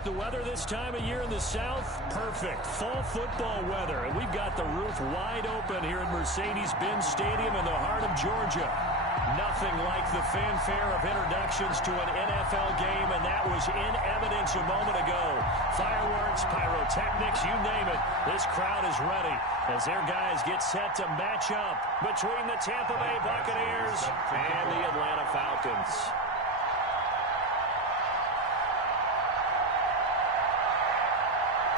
The weather this time of year in the South, perfect. Fall football weather. And we've got the roof wide open here at Mercedes-Benz Stadium in the heart of Georgia. Nothing like the fanfare of introductions to an NFL game, and that was in evidence a moment ago. Fireworks, pyrotechnics, you name it. This crowd is ready as their guys get set to match up between the Tampa Bay Buccaneers and the Atlanta Falcons.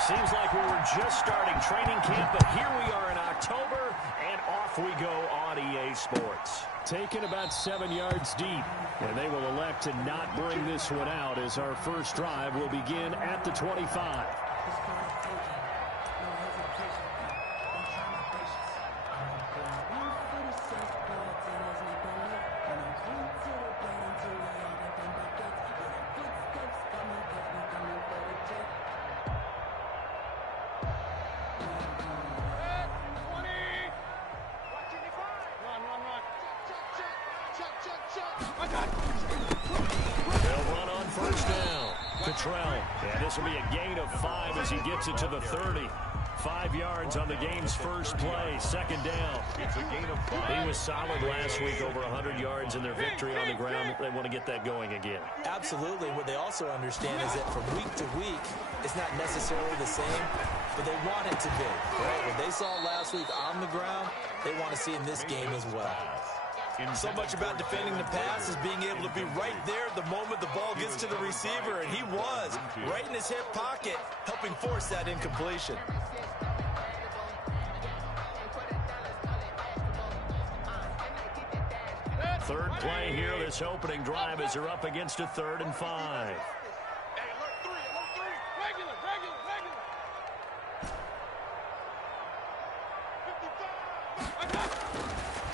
Seems like we were just starting training camp, but here we are in October, and off we go on EA Sports. Taken about 7 yards deep, and they will elect to not bring this one out as our first drive will begin at the 25. They'll run on first down. Cottrell. And this will be a gain of 5 as he gets it to the 30. 5 yards on the game's first play. Second down. It's a gain of 5. He was solid last week, over 100 yards in their victory on the ground. They want to get that going again. Absolutely. What they also understand is that from week to week, it's not necessarily the same, but they want it to be. Right? What they saw last week on the ground, they want to see in this game as well. So much about defending the pass is being able to be right there the moment the ball gets to the receiver, and he was right in his hip pocket, helping force that incompletion. Third play here, this opening drive as they're up against a 3rd and 5.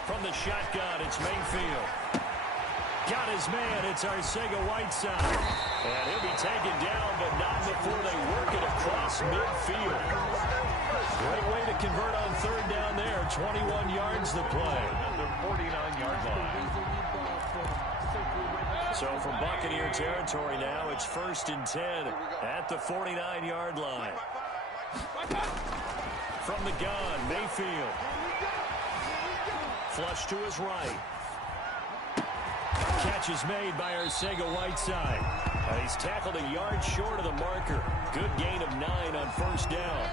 From the shotgun, it's Mayfield. Got his man, it's Arcega-Whiteside. And he'll be taken down, but not before they work it across midfield. Great way to convert on 3rd down there. 21 yards the play. The 49-yard line. So from Buccaneer territory now, it's 1st and 10 at the 49-yard line. From the gun, Mayfield. Flush to his right. Catch is made by Arcega-Whiteside. He's tackled a yard short of the marker. Good gain of 9 on first down.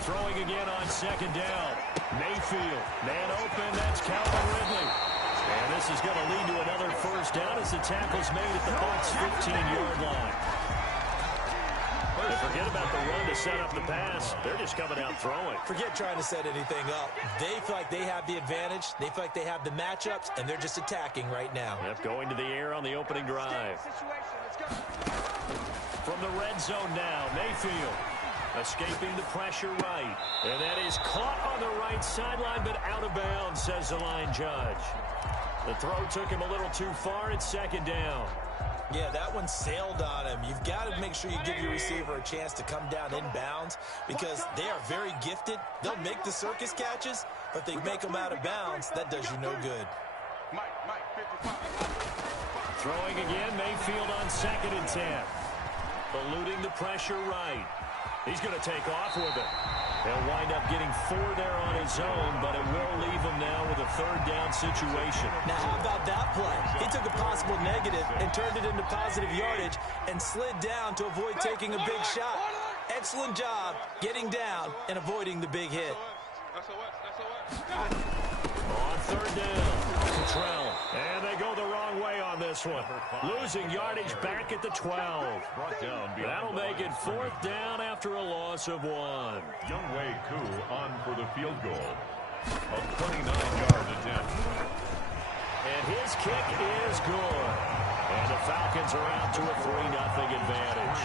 Throwing again on second down. Mayfield. Man open. That's Calvin Ridley. And this is going to lead to another first down as the tackle's made at the Bucs' 15-yard line. Forget about the run to set up the pass. They're just coming out throwing. Forget trying to set anything up. They feel like they have the advantage. They feel like they have the matchups, and they're just attacking right now. Yep, going to the air on the opening drive. From the red zone now, Mayfield escaping the pressure right. And that is caught on the right sideline, but out of bounds, says the line judge. The throw took him a little too far. It's second down. Yeah, that one sailed on him. You've got to make sure you give your receiver a chance to come down inbounds because they are very gifted. They'll make the circus catches, but they make them out of bounds. That does you no good. Throwing again, Mayfield on 2nd and 10. Eluding the pressure right. He's going to take off with it. He'll wind up getting 4 there on his own, but it will leave him now with a 3rd down situation. Now, how about that play? He took a possible negative and turned it into positive yardage and slid down to avoid taking a big shot. Excellent job getting down and avoiding the big hit. On 3rd down, Cottrell. And they go the wrong way on this one. Losing yardage back at the 12. That'll make it 4th down after a loss of 1. Younghoe Koo on for the field goal. A 29-yard attempt. And his kick is good. And the Falcons are out to a 3-0 advantage.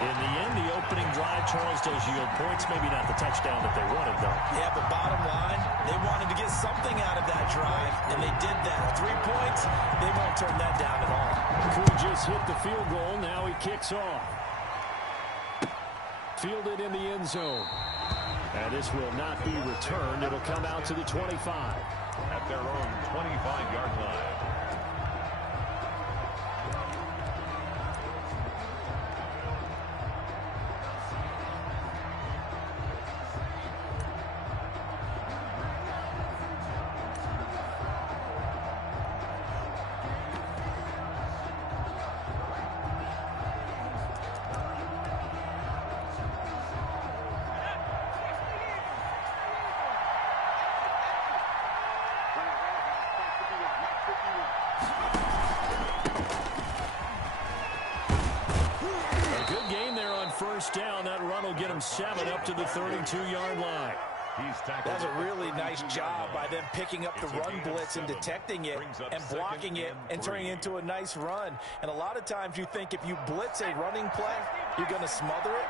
In the end, the opening drive, Charles, does yield points. Maybe not the touchdown that they wanted, though. Yeah, but bottom line, they wanted to get something out of that drive, and they did that. 3 points, they won't turn that down at all. Koo just hit the field goal. Now he kicks off. Fielded in the end zone. And this will not be returned. It'll come out to the 25. at their own 25-yard line. First down, that run will get him 7 up to the 32-yard line. That's a really nice job by them picking up the run blitz and detecting it and blocking it and turning it into a nice run. And a lot of times you think if you blitz a running play, you're going to smother it.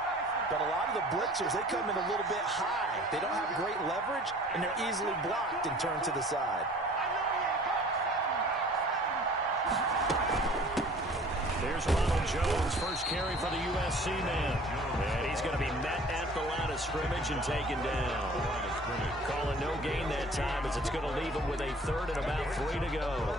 But a lot of the blitzers, they come in a little bit high. They don't have great leverage, and they're easily blocked and turned to the side. Here's Ronald Jones, first carry for the USC man. And he's going to be met at the line of scrimmage and taken down. Calling no gain that time as it's going to leave him with a 3rd and about 3 to go.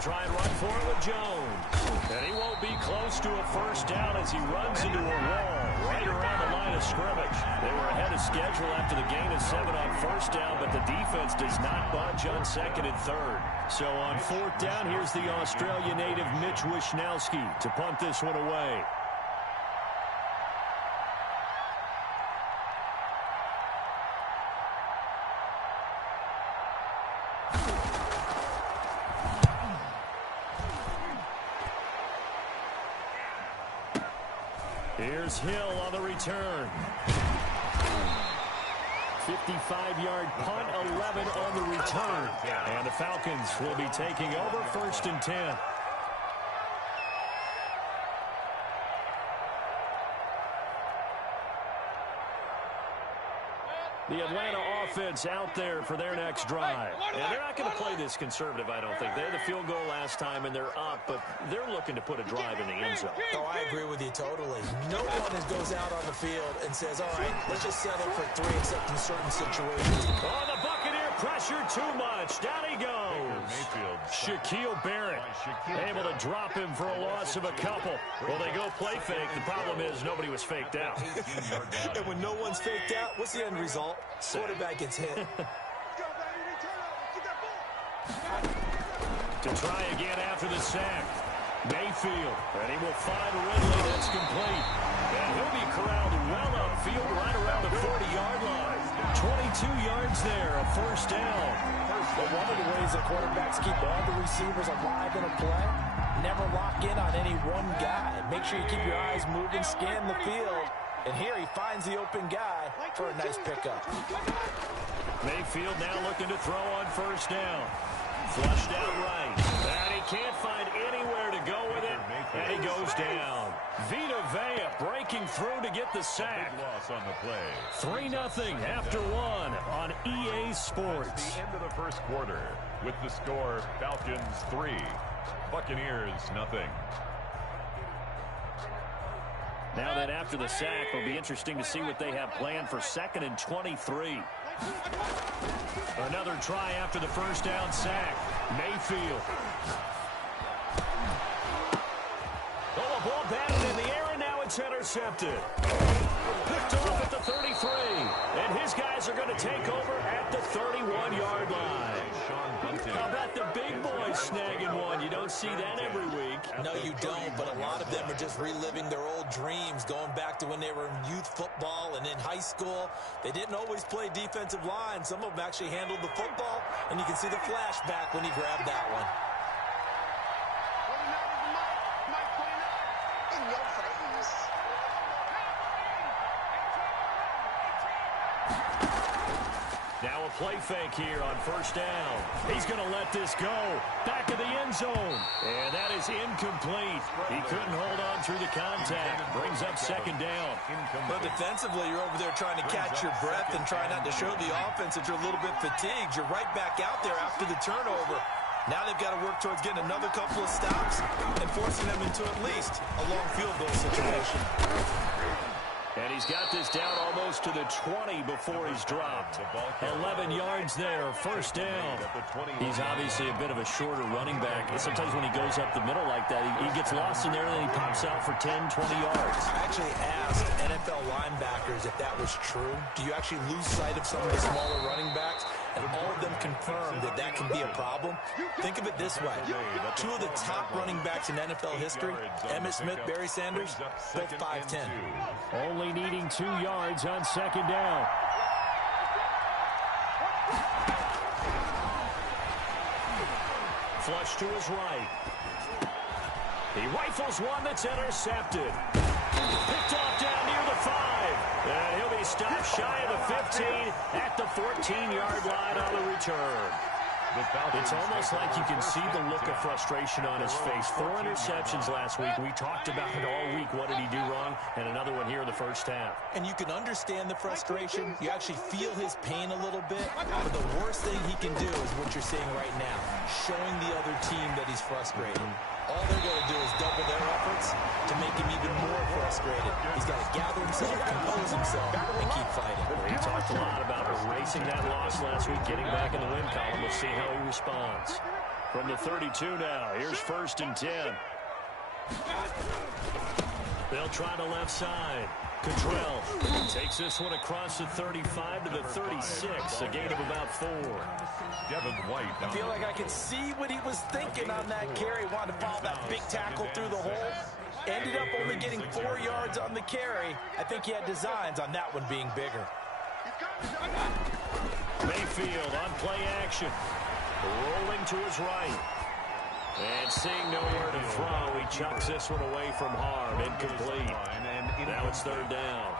Try and run for it with Jones. And he won't be close to a first down as he runs into a wall right around the line of scrimmage. They were ahead of schedule after the gain of 7 on first down, but the defense does not budge on 2nd and 3rd. So on 4th down, here's the Australia native Mitch Wishnowski to punt this one away. Here's Hill on the return. 55-yard punt, 11 on the return. And the Falcons will be taking over 1st and 10. The Atlanta offense out there for their next drive. And they're not going to play this conservative, I don't think. They had the field goal last time, and they're up, but they're looking to put a drive in the end zone. Oh, I agree with you totally. No one goes out on the field and says, all right, let's just settle for 3 except in certain situations. Oh, the Buccaneer pressure too much. Down he goes. Shaquille Barrett able to drop him for a loss of a couple. Well, they go play fake. The problem is nobody was faked out. And when no one's faked out, what's the end result? Quarterback gets hit. To try again after the sack. Mayfield, and he will find Ridley. That's complete. And he'll be corralled well upfield right around the 40-yard line. 22 yards there, a first down. But one of the ways that quarterbacks keep all the receivers alive in a play, never lock in on any one guy. Make sure you keep your eyes moving, scan the field. And here he finds the open guy for a nice pickup. Mayfield now looking to throw on first down. Flushed out right. And he can't find anywhere to go with it. And he goes down. Vita Vea breaking through to get the sack. Loss on the play. 3-0 after 1 on EA Sports. The end of the first quarter with the score Falcons 3, Buccaneers 0. Now that after the sack, it'll be interesting to see what they have planned for 2nd and 23. Another try after the first down sack. Mayfield. Oh, a ball batted in the air, and now it's intercepted. Picked off at the 33. And his guys are going to take over at the 31-yard line. How about the big boys snagging one? You don't see that every week. No, you don't, but a lot of them are just reliving their old dreams, going back to when they were in youth football and in high school. They didn't always play defensive line. Some of them actually handled the football, and you can see the flashback when he grabbed that one. Now a play fake here on first down. He's going to let this go. Back of the end zone. And that is incomplete. He couldn't hold on through the contact. Brings up second down. But defensively, you're over there trying to catch your breath and try not to show the offense that you're a little bit fatigued. You're right back out there after the turnover. Now they've got to work towards getting another couple of stops and forcing them into at least a long field goal situation. And he's got this down almost to the 20 before he's dropped. 11 yards there, first down. He's obviously a bit of a shorter running back. Sometimes when he goes up the middle like that, he gets lost in there and then he pops out for 10, 20 yards. I actually asked NFL linebackers if that was true. Do you actually lose sight of some of the smaller running backs? And all of them confirmed that that can be a problem. Think of it this way. Two of the top running backs in NFL history, Emmitt Smith, Barry Sanders, both 5'10". Only needing 2 yards on second down. Flush to his right. He rifles one that's intercepted. Picked off down near the 5. And he'll be stopped shy of the 15 at the 14-yard line on the return. It's almost like you can see the look of frustration on his face. 4 interceptions last week. We talked about it all week. What did he do wrong? And another one here in the first half. And you can understand the frustration. You actually feel his pain a little bit. But the worst thing he can do is what you're seeing right now, showing the other team that he's frustrated. All they're going to do is double their efforts to make him even more frustrated. He's got to gather himself, compose himself, and keep fighting. He talked a lot about erasing that loss last week, getting back in the win column. We'll see how he responds. From the 32 now, here's first and 10. They'll try the left side. Cottrell takes this one across the 35 to the 36, a gain of about 4. Devin White. I feel like I could see what he was thinking on that carry. Wanted to follow that big tackle through the hole. Ended up only getting 4 yards on the carry. I think he had designs on that one being bigger. Mayfield on play action. Rolling to his right. And seeing nowhere to throw, he chucks this one away from harm. Incomplete. Now it's third down.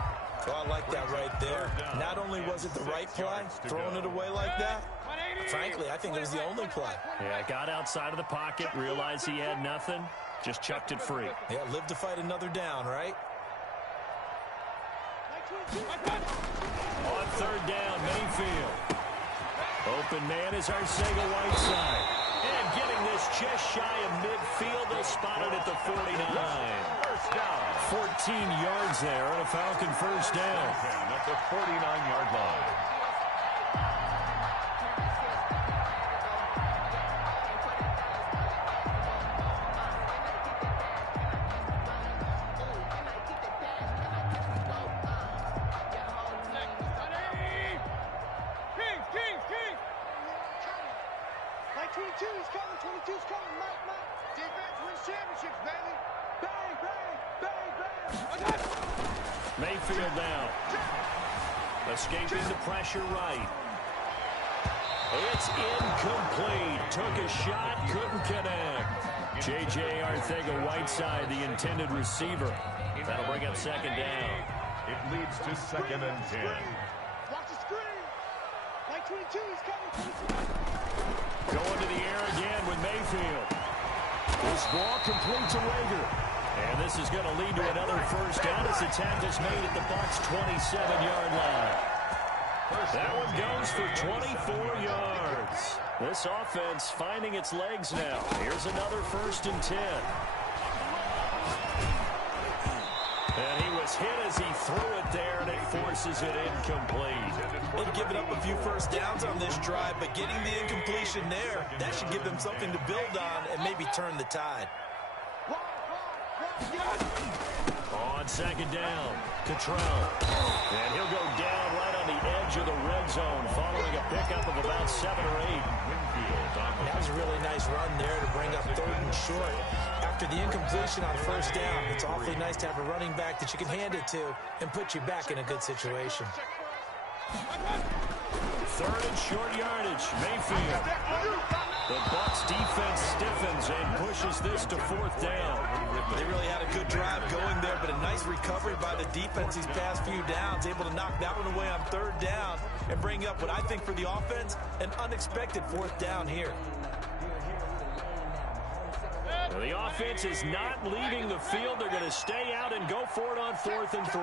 Well, I like that right there. Not only was it the right play, throwing it away like that, frankly, I think it was the only play. Yeah, got outside of the pocket, realized he had nothing, just chucked it free. Yeah, live to fight another down, right? On third down, Mayfield. Open man is Arcega-Whiteside. And getting this just shy of midfield, they'll spot it at the 49. 14 yards there on a Falcon first down. At the 49-yard line. Mayfield now. Escaping the pressure right. It's incomplete. Took a shot, couldn't connect. J.J. Arcega-Whiteside, the intended receiver. That'll bring up second down. It leads to second and 10. Watch the screen. Like 22, he's coming. Going to the air again with Mayfield. This ball complete to Rager. And this is going to lead to another first down as the tackle is made at the Bucs' 27-yard line. That one goes for 24 yards. This offense finding its legs now. Here's another first and 10. And he was hit as he threw it there, and it forces it incomplete. They've given up a few first downs on this drive, but getting the incompletion there, that should give them something to build on and maybe turn the tide. On second down, Cottrell. And he'll go down right on the edge of the red zone following a pickup of about 7 or 8. That was a really nice run there to bring up third and short. After the incompletion on first down, it's awfully nice to have a running back that you can hand it to and put you back in a good situation. Third and short yardage, Mayfield. The Bucs defense stiffens and pushes this to fourth down. They really had a good drive going there, but a nice recovery by the defense these past few downs, able to knock that one away on third down and bring giving up what I think for the offense, an unexpected fourth down here. Well, the offense is not leaving the field. They're going to stay out and go for it on 4th and 3.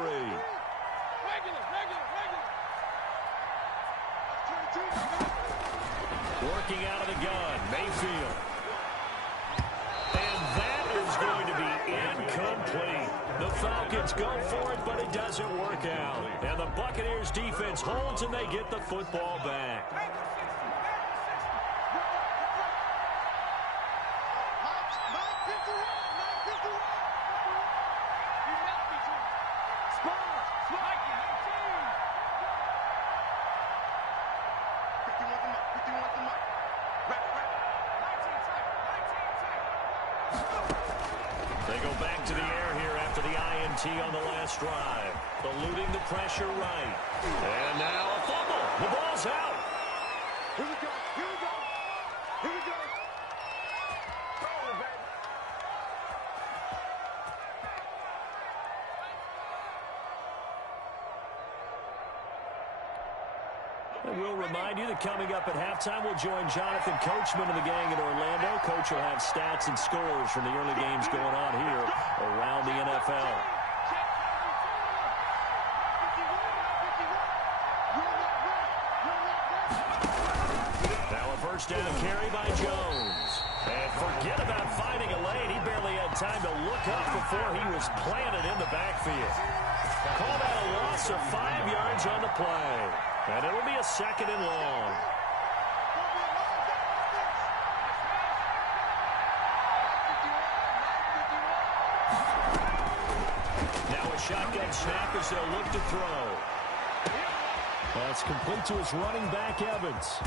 Working out of the gun, Mayfield. And that is going to be incomplete. The Falcons go for it, but it doesn't work out. And the Buccaneers defense holds, and they get the football back. They go back to the air here after the INT on the last drive. Eluding the pressure right. And now a fumble. The ball's out. Here we go. Here we go. Here we go. And we'll remind you that coming up at halftime, we'll join Jonathan Coachman and the gang in Orlando. Coach will have stats and scores from the early games going on here around the NFL. Now a first down carry by Jones. And forget about finding a lane. He barely had time to look up before he was planted in the backfield. Call that a loss of 5 yards on the play. And it'll be a 2nd and long. Now a shotgun snap as they'll look to throw. That's complete to his running back, Evans.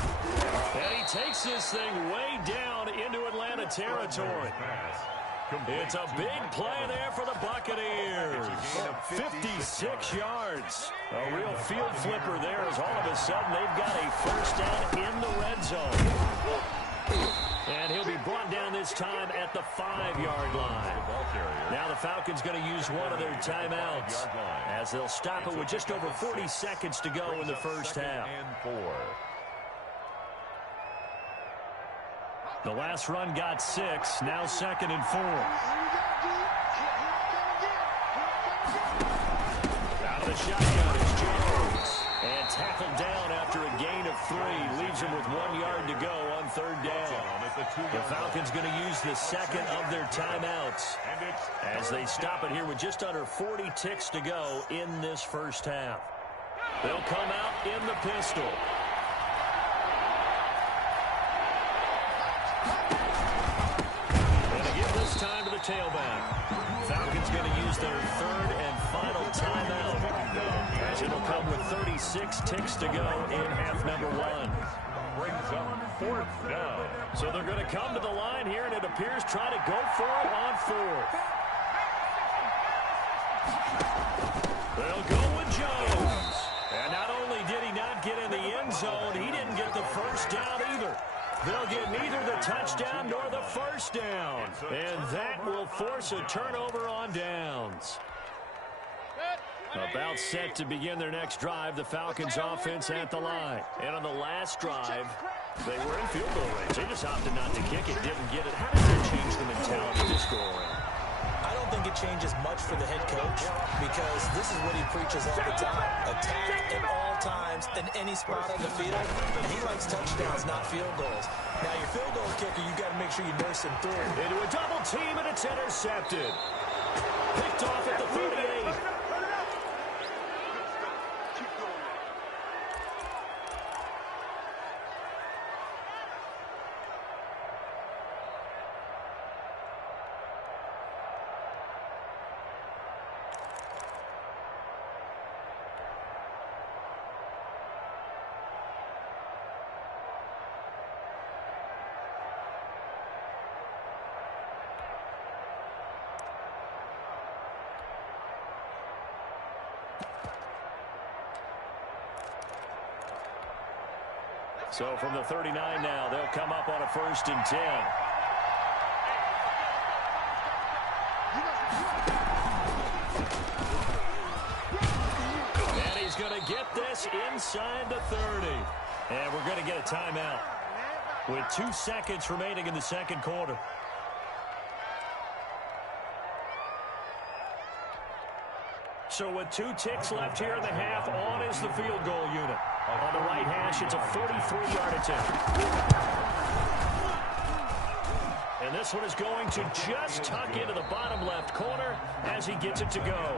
And he takes this thing way down into Atlanta territory. It's a big play there for the Buccaneers. 56 yards. A real field flipper there as all of a sudden they've got a first down in the red zone. And he'll be brought down this time at the 5-yard line. Now the Falcons going to use one of their timeouts as they'll stop it with just over 40 seconds to go in the first half. The last run got 6, now 2nd and 4. Out of the shotgun is Jones. And tackled down after a gain of 3. Leaves him with 1 yard to go on 3rd down. The Falcons going to use the 2nd of their timeouts as they stop it here with just under 40 ticks to go in this first half. They'll come out in the pistol. Time to the tailback. Falcons going to use their 3rd and final timeout as it'll come with 36 ticks to go in half number 1. Brings up 4th down. So they're going to come to the line here, and it appears try to go for it on 4th. They'll go with Jones. And not only did he not get in the end zone, he didn't get the first down either. They'll get neither the touchdown nor the first down. And that will force a turnover on downs. About set to begin their next drive, the Falcons offense at the line. And on the last drive, they were in field goal range. They just opted not to kick it, didn't get it. How does that change the mentality this go around? I don't think it changes much for the head coach because this is what he preaches all the time. Attack at all times in any spot on the field. And he likes touchdowns, not field goals. Now, your field goal kicker, you got to make sure you nurse him through. Into a double team, and it's intercepted. Picked off at the 38. So from the 39 now, they'll come up on a 1st and 10. And he's going to get this this inside the 30. And we're going to get a timeout with 2 seconds remaining in the second quarter. So with 2 ticks left here in the half, on is the field goal unit. On the right hash, it's a 43-yard attempt. And this one is going to just tuck into the bottom left corner as he gets it to go.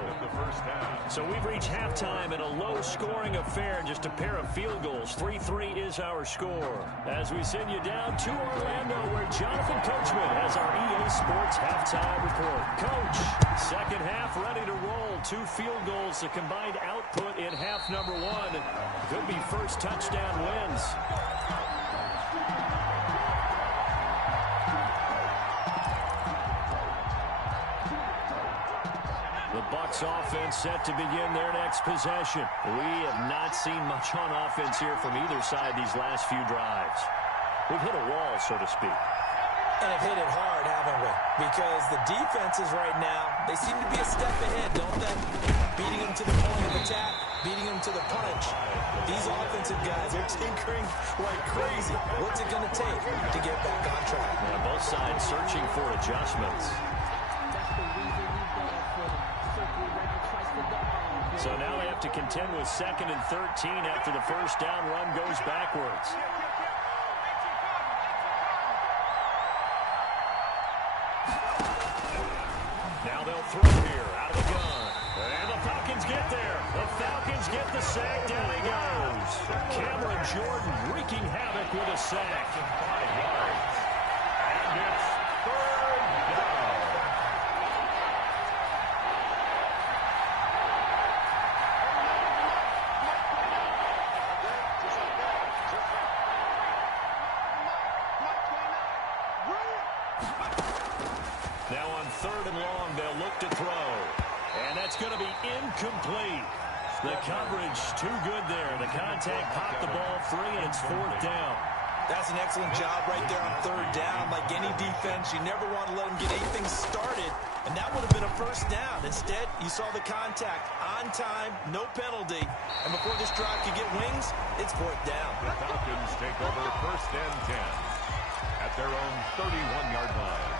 So we've reached halftime in a low-scoring affair, just a pair of field goals. 3-3 is our score. As we send you down to Orlando, where Jonathan Coachman has our EA Sports halftime report. Coach, second half ready to roll. 2 field goals, the combined output in half number 1. Could be first touchdown wins. The Bucs offense set to begin their next possession. We have not seen much on offense here from either side these last few drives. We've hit a wall, so to speak. And have hit it hard, haven't we? Because the defenses right now, they seem to be a step ahead, don't they? Beating them to the point of attack, beating them to the punch. These offensive guys are tinkering like crazy. What's it going to take to get back on track? Yeah, both sides searching for adjustments. So now they have to contend with 2nd and 13 after the first down run goes backwards. Now they'll throw here out of the gun. And the Falcons get there. The Falcons get the sack. Down he goes. Cameron Jordan wreaking havoc with a sack. 5 yards. And it's 3rd down. Now on 3rd and long, they'll look to throw. And that's going to be incomplete. The coverage too good there. The contact popped the ball free, and it's 4th down. That's an excellent job right there on 3rd down. Like any defense, you never want to let them get anything started. And that would have been a first down. Instead, you saw the contact on time, no penalty. And before this drive could get wings, it's 4th down. The Falcons take over 1st and 10 at their own 31-yard line.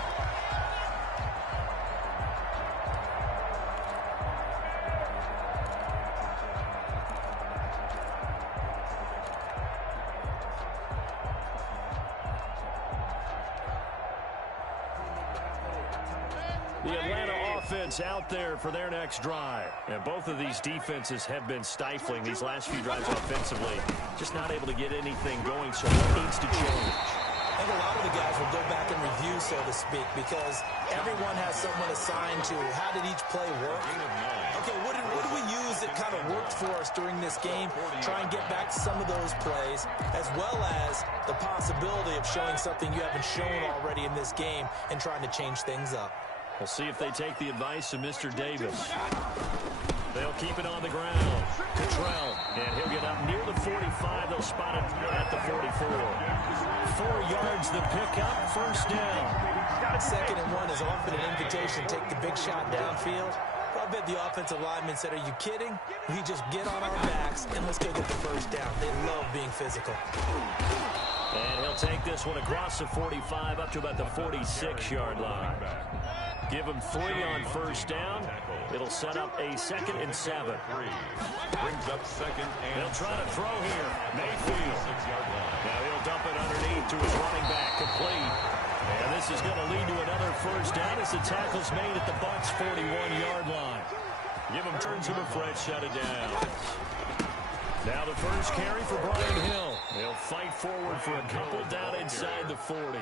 The Atlanta offense out there for their next drive. And both of these defenses have been stifling these last few drives offensively. Just not able to get anything going, so what needs to change? I think a lot of the guys will go back and review, so to speak, because everyone has someone assigned to how did each play work. Okay, what did we use that kind of worked for us during this game? Try and get back to some of those plays, as well as the possibility of showing something you haven't shown already in this game and trying to change things up. We'll see if they take the advice of Mr. Davis. They'll keep it on the ground. Cottrell, and he'll get up near the 45. They'll spot it at the 44. 4 yards the pickup, first down. 2nd and 1 is often an invitation to take the big shot downfield. I bet the offensive lineman said, are you kidding? We just get on our backs and let's go get the first down. They love being physical. And he'll take this one across the 45 up to about the 46-yard line. Give him 3 on first down. It'll set up a 2nd and 7. Brings up 2nd and They'll try to throw here. Mayfield. Now he'll dump it underneath to his running back, complete. And this is going to lead to another first down as the tackle's made at the Bucs' 41-yard line. Give him turns of a fresh set of downs. Now the first carry for Brian Hill. He'll fight forward for a couple down inside the 40.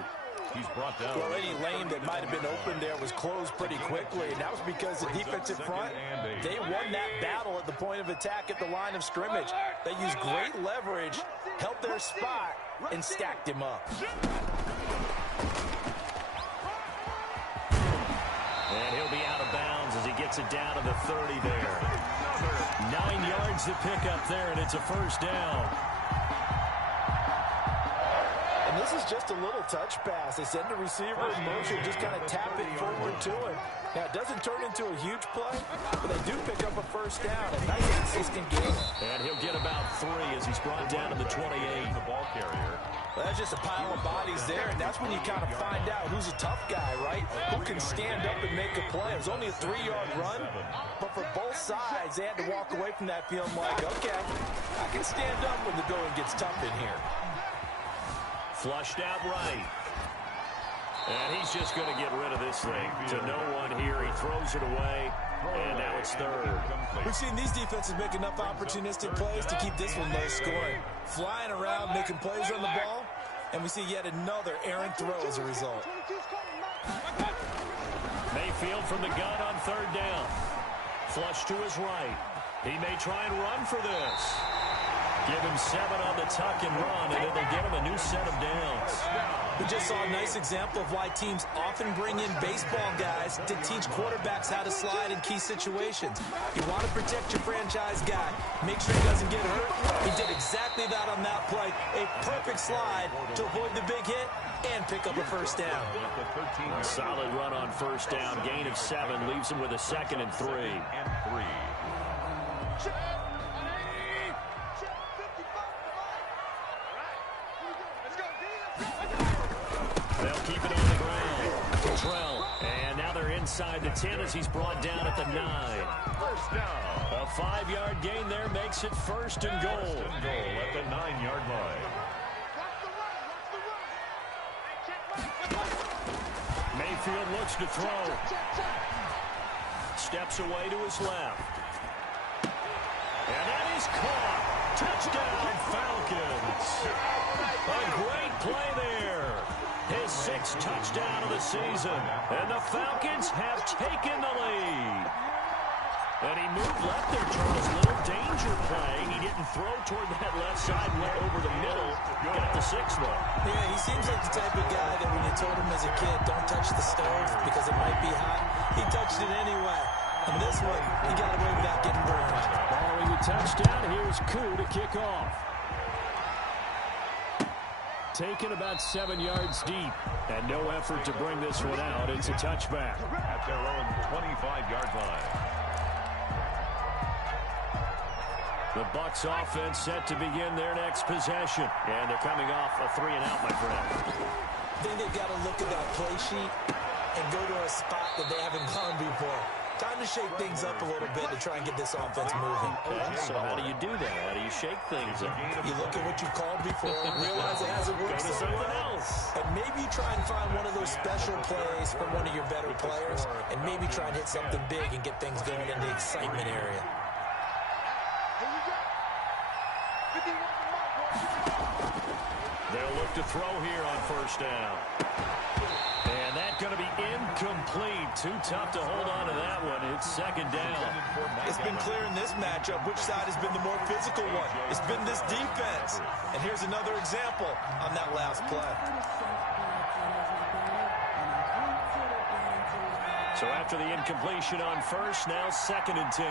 he's brought down. Well, any lane that might have been open there was closed pretty quickly, and that was because the defensive front, they won that battle at the point of attack at the line of scrimmage. They used great leverage, held their spot, and stacked him up. And he'll be out of bounds as he gets it down to the 30 there. 9 yards to pick up there, and it's a first down. And this is just a little touch pass. They send the receiver in motion, just kind of tap it forward to him. Now, it doesn't turn into a huge play, but they do pick up a first down. A nice, consistent game. And he'll get about 3 as he's brought down to the 28. The ball carrier. Well, that's just a pile of bodies there, and that's when you kind of find out who's a tough guy, right? Who can stand up and make a play. It was only a 3-yard run, but for both sides, they had to walk away from that feeling like, okay, I can stand up when the going gets tough in here. Flushed out right. And he's just going to get rid of this thing to no one here. He throws it away, and now it's third. We've seen these defenses make enough opportunistic plays to keep this one low scoring. Flying around, making plays on the ball, and we see yet another errant throw as a result. Mayfield from the gun on third down. Flush to his right. He may try and run for this. Give him 7 on the tuck and run, and it'll get him a new set of downs. We just saw a nice example of why teams often bring in baseball guys to teach quarterbacks how to slide in key situations. You want to protect your franchise guy. Make sure he doesn't get hurt. He did exactly that on that play. A perfect slide to avoid the big hit and pick up a first down. A solid run on first down. Gain of 7 leaves him with a 2nd and 3. They'll keep it on the ground. Trell. And now they're inside the 10 as he's brought down at the 9. First down. A 5-yard gain there makes it 1st and goal. First and goal at the 9-yard line. Mayfield looks to throw. Steps away to his left. And that is caught. Touchdown, Falcons. A great play there. His 6th touchdown of the season. And the Falcons have taken the lead. And he moved left there, Charles. Little danger play. He didn't throw toward that left side, went over the middle. Got the 6th, though. Yeah, he seems like the type of guy that when you told him as a kid, don't touch the stove because it might be hot, he touched it anyway. And this one, he got away without getting burned. Following the touchdown, here's Koo to kick off. Taken about 7 yards deep. And no effort to bring this one out. It's a touchback. At their own 25-yard line. The Bucs offense set to begin their next possession. And they're coming off a 3-and-out, my friend. I think they've got to look at that play sheet and go to a spot that they haven't gone before. Time to shake things up a little bit to try and get this offense moving. Okay, so how do you do that? How do you shake things up? You look at what you called before and realize it hasn't worked so well. And maybe try and find one of those special plays from one of your better players and maybe try and hit something big and get things going in the excitement area. They'll look to throw here on first down. And that's going to be incomplete. Too tough to hold on to that one. It's 2nd down. It's been clear in this matchup which side has been the more physical one. It's been this defense. And here's another example on that last play. So after the incompletion on first, now 2nd and 10.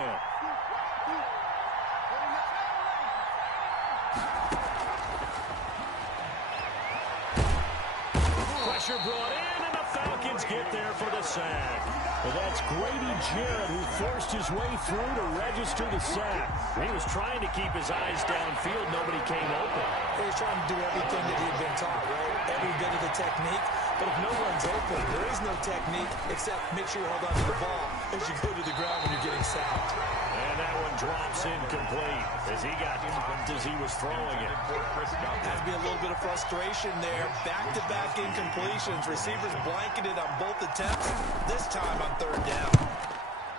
Pressure brought in, and the Falcons get there for the sack. Well, that's Grady Jarrett who forced his way through to register the sack. He was trying to keep his eyes downfield. Nobody came open. He was trying to do everything that he had been taught, right? Every bit of the technique. But if no one's open, there is no technique except make sure you hold on to the ball as you go to the ground when you're getting sacked. And that one drops incomplete as he got popped as he was throwing it. Has to be a little bit of frustration there. Back-to-back incompletions. Receivers blanketed on both attempts, this time on 3rd down.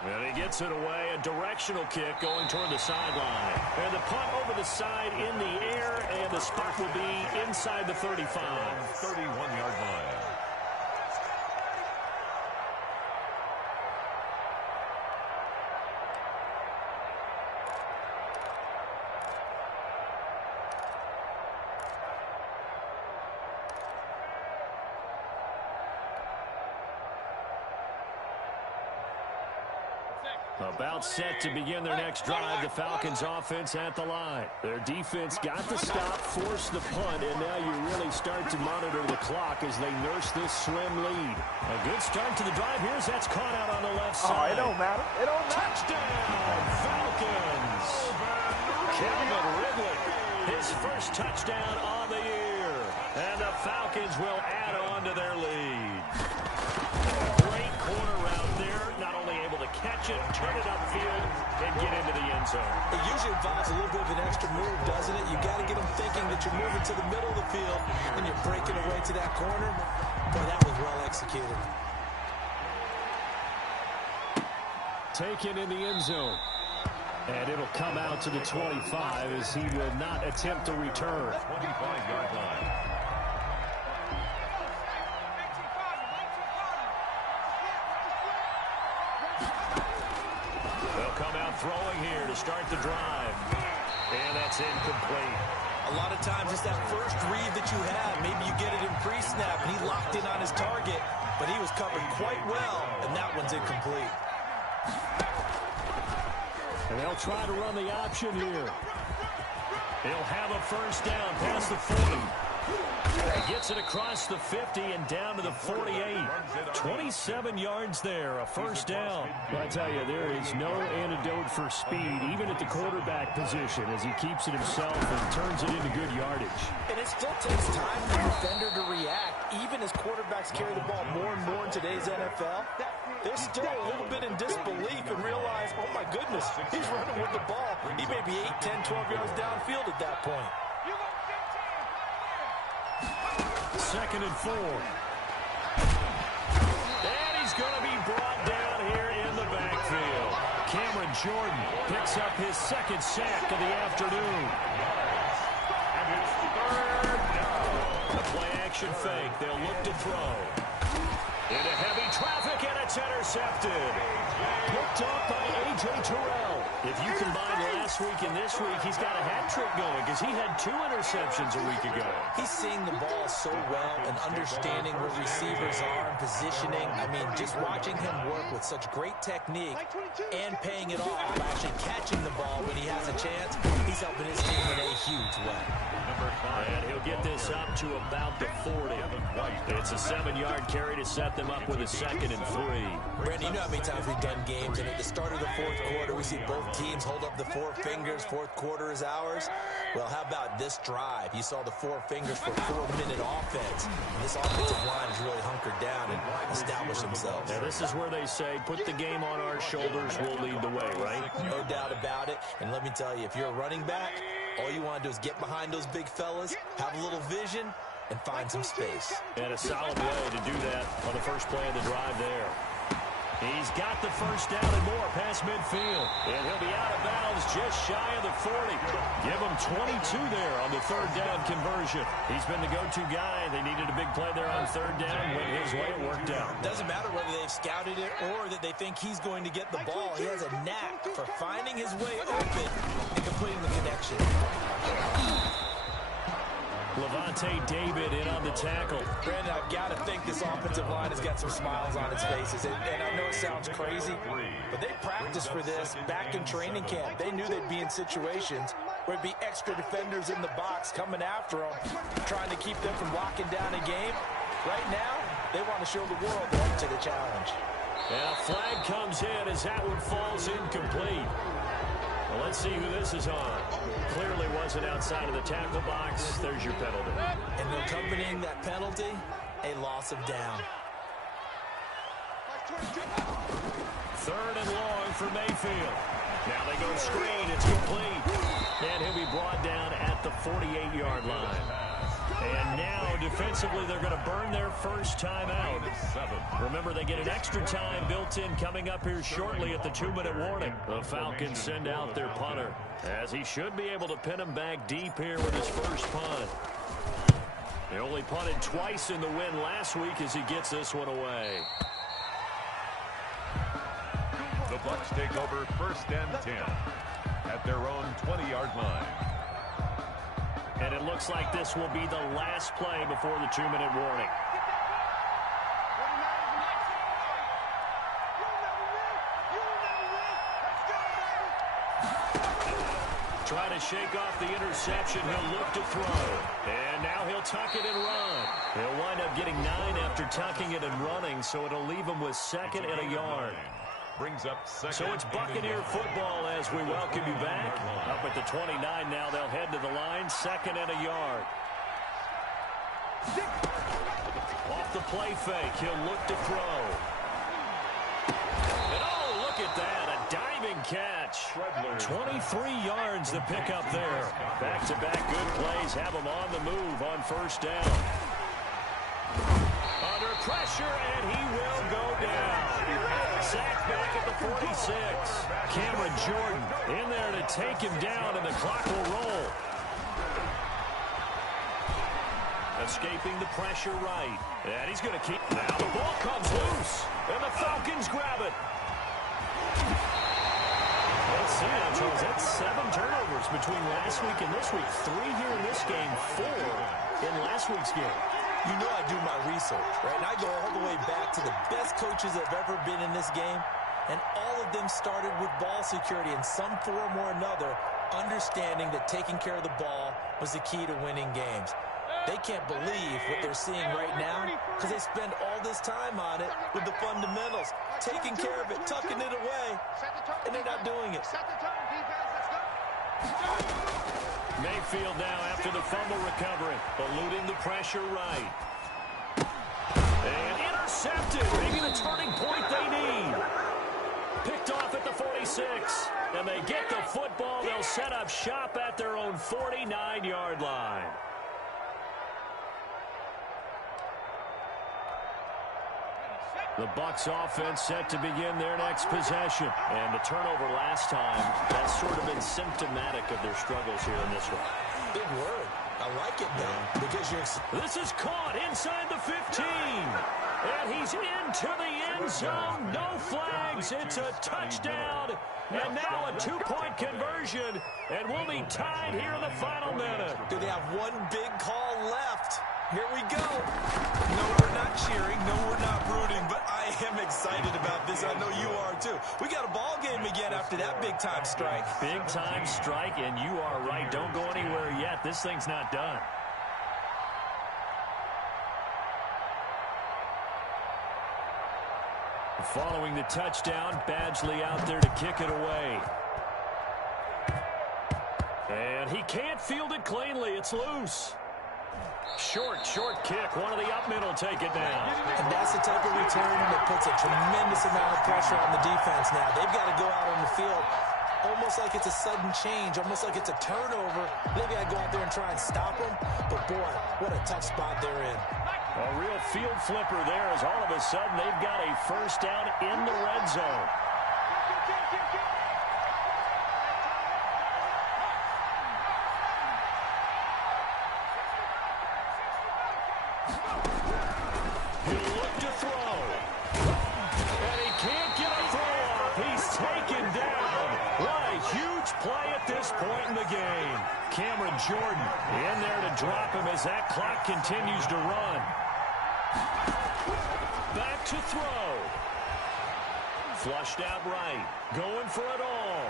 And he gets it away. A directional kick going toward the sideline. And the punt over the side in the air, and the spot will be inside the 35. 31-yard line. About set to begin their next drive. The Falcons offense at the line. Their defense got the stop, forced the punt, and now you really start to monitor the clock as they nurse this slim lead. A good start to the drive. Here's that's caught out on the left side. Oh, it don't matter. It don't matter. Touchdown, Falcons. Calvin Ridley, his first touchdown on the year. And the Falcons will add on to their lead. Great corner route there. Not only able to catch it, turn it upfield, and get into the end zone. It usually involves a little bit of an extra move, doesn't it? You got to get them thinking that you're moving to the middle of the field and you're breaking away to that corner. Boy, that was well executed. Taken in the end zone. And it'll come out to the 25 as he will not attempt to return. 25-yard line. They'll come out throwing here to start the drive. And that's incomplete. A lot of times it's that first read that you have. Maybe you get it in pre-snap, and he locked in on his target, but he was covered quite well, and that one's incomplete. And they'll try to run the option here. He'll have a first down past the 40. He gets it across the 50 and down to the 48. 27 yards there, a first down. I tell you, there is no antidote for speed, even at the quarterback position, as he keeps it himself and turns it into good yardage. And it still takes time for the defender to react, even as quarterbacks carry the ball more and more in today's NFL. They're still a little bit in disbelief and realize, oh my goodness, he's running with the ball. He may be 8, 10, 12 yards downfield at that point. 2nd and 4. And he's going to be brought down here in the backfield. Cameron Jordan picks up his second sack of the afternoon. And it's 3rd down. The play-action fake. They'll look to throw. Into heavy traffic, and it's intercepted. Picked off by A.J. Terrell. If you combine last week and this week, he's got a hat trick going because he had 2 interceptions a week ago. He's seeing the ball so well and understanding where receivers are and positioning. I mean, just watching him work with such great technique and paying it off by actually catching the ball when he has a chance, he's helping his team in a huge way. Number 5. And he'll get this up to about the 40. It's a 7-yard carry to set them up with a 2nd and 3. Brandon, you know how many times we've done games, and at the start of the 4th quarter, we see both teams hold up the 4 fingers. 4th quarter is ours. Well, how about this drive? You saw the 4 fingers for 4-minute offense. And this offensive line has really hunkered down and established themselves. Now, this is where they say, put the game on our shoulders, we'll lead the way, right? No doubt about it. And let me tell you, if you're a running back, all you want to do is get behind those big fellas, have a little vision, and find some space. And a solid way to do that on the first play of the drive there. He's got the first down and more past midfield. And he'll be out of bounds just shy of the 40. Give him 22 there on the 3rd down conversion. He's been the go-to guy. They needed a big play there on 3rd down. Went his way, it worked out. Doesn't matter whether they've scouted it or that they think he's going to get the ball. He has a knack for finding his way open and completing the connection. Levante David in on the tackle. Brandon, I've got to think this offensive line has got some smiles on its faces. And I know it sounds crazy, but they practiced for this back in training camp. They knew they'd be in situations where it'd be extra defenders in the box coming after them, trying to keep them from locking down a game. Right now, they want to show the world they're up to the challenge. And a flag comes in as that one falls incomplete. Well, let's see who this is on. Clearly wasn't outside of the tackle box. There's your penalty. And accompanying that penalty, a loss of down. 3rd and long for Mayfield. Now they go screen. It's complete. And he'll be brought down at the 48-yard line. And now, defensively, they're going to burn their first time out. Remember, they get an extra time built in coming up here shortly at the 2-minute warning. The Falcons send out their punter, as he should be able to pin him back deep here with his first punt. They only punted twice in the win last week as he gets this one away. The Bucs take over 1st and 10 at their own 20-yard line. And it looks like this will be the last play before the 2-minute warning. shake off the interception. He'll look to throw. And now he'll tuck it and run. He'll wind up getting 9 after tucking it and running, so it'll leave him with 2nd and a yard. Brings up 2nd. So it's Buccaneer football as we welcome you back. Up at the 29 now, they'll head to the line. 2nd and a yard. Off the play fake, he'll look to throw. And oh, look at that, a diving catch. 23 yards the pickup there. Back-to-back good plays have him on the move on 1st down. Under pressure, and he will go down. Sacked back at the 46. Cameron Jordan in there to take him down, and the clock will roll. Escaping the pressure right. And he's going to keep. Now the ball comes loose. And the Falcons grab it. Let's see now, Charles. That's 7 turnovers between last week and this week. 3 here in this game, 4 in last week's game. You know I do my research, right? And I go all the way back to the best coaches that have ever been in this game. And all of them started with ball security in some form or another, understanding that taking care of the ball was the key to winning games. They can't believe what they're seeing right now because they spend all this time on it with the fundamentals, taking care of it, tucking it away, and they're not doing it. Mayfield now after the fumble recovery, eluding the pressure right. And intercepted, maybe the turning point they need. Picked off at the 46, and they get the football. They'll set up shop at their own 49-yard line. The Bucs offense set to begin their next possession. And the turnover last time, that's sort of been symptomatic of their struggles here in this one. Big word. I like it, though, because you're... This is caught inside the 15. And he's into the end zone. No flags. It's a touchdown. And now a 2-point conversion. And we'll be tied here in the final minute. Do they have one big call left? Here we go. No, we're not cheering. No, we're not rooting. But I am excited about this. I know you are, too. We got a ball game again after that big-time strike. Big-time strike, and you are right. Don't go anywhere yet. This thing's not done. Following the touchdown, Badgley out there to kick it away. And he can't field it cleanly. It's loose. Short kick. One of the up men will take it down. And that's the type of return that puts a tremendous amount of pressure on the defense now. They've got to go out on the field almost like it's a sudden change, almost like it's a turnover. They've got to go out there and try and stop them. But, boy, what a tough spot they're in. A real field flipper there as all of a sudden they've got a 1st down in the red zone. He'll look to throw. And he can't get a throw off. He's taken down. What a huge play at this point in the game. Cameron Jordan in there to drop him as that clock continues to run. Back to throw. Flushed out right. Going for it all.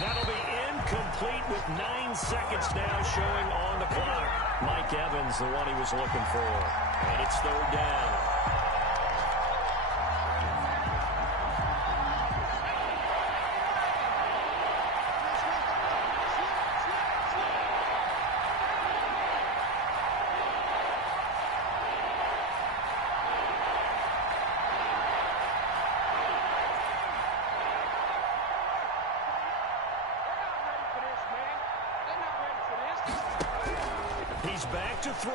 That'll be incomplete with 9 seconds now showing on the clock. Mike Evans, the one he was looking for. And it's 3rd down. He's back to throw.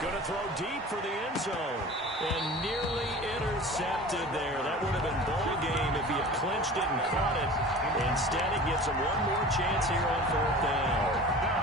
Going to throw deep for the end zone. And nearly intercepted there. That would have been ball game if he had clinched it and caught it. Instead, it gives him one more chance here on 4th down.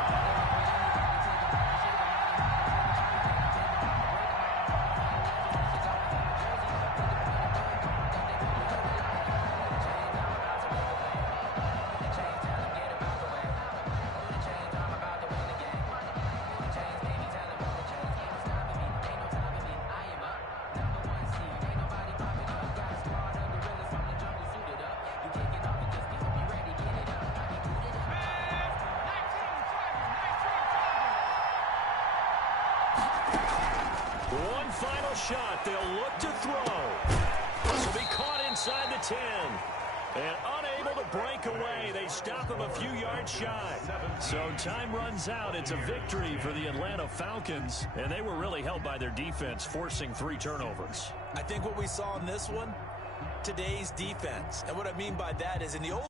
final shot. They'll look to throw. This will be caught inside the 10. And unable to break away. They stop him a few yards shy. So time runs out. It's a victory for the Atlanta Falcons. And they were really helped by their defense, forcing 3 turnovers. I think what we saw in this one, today's defense. And what I mean by that is in the old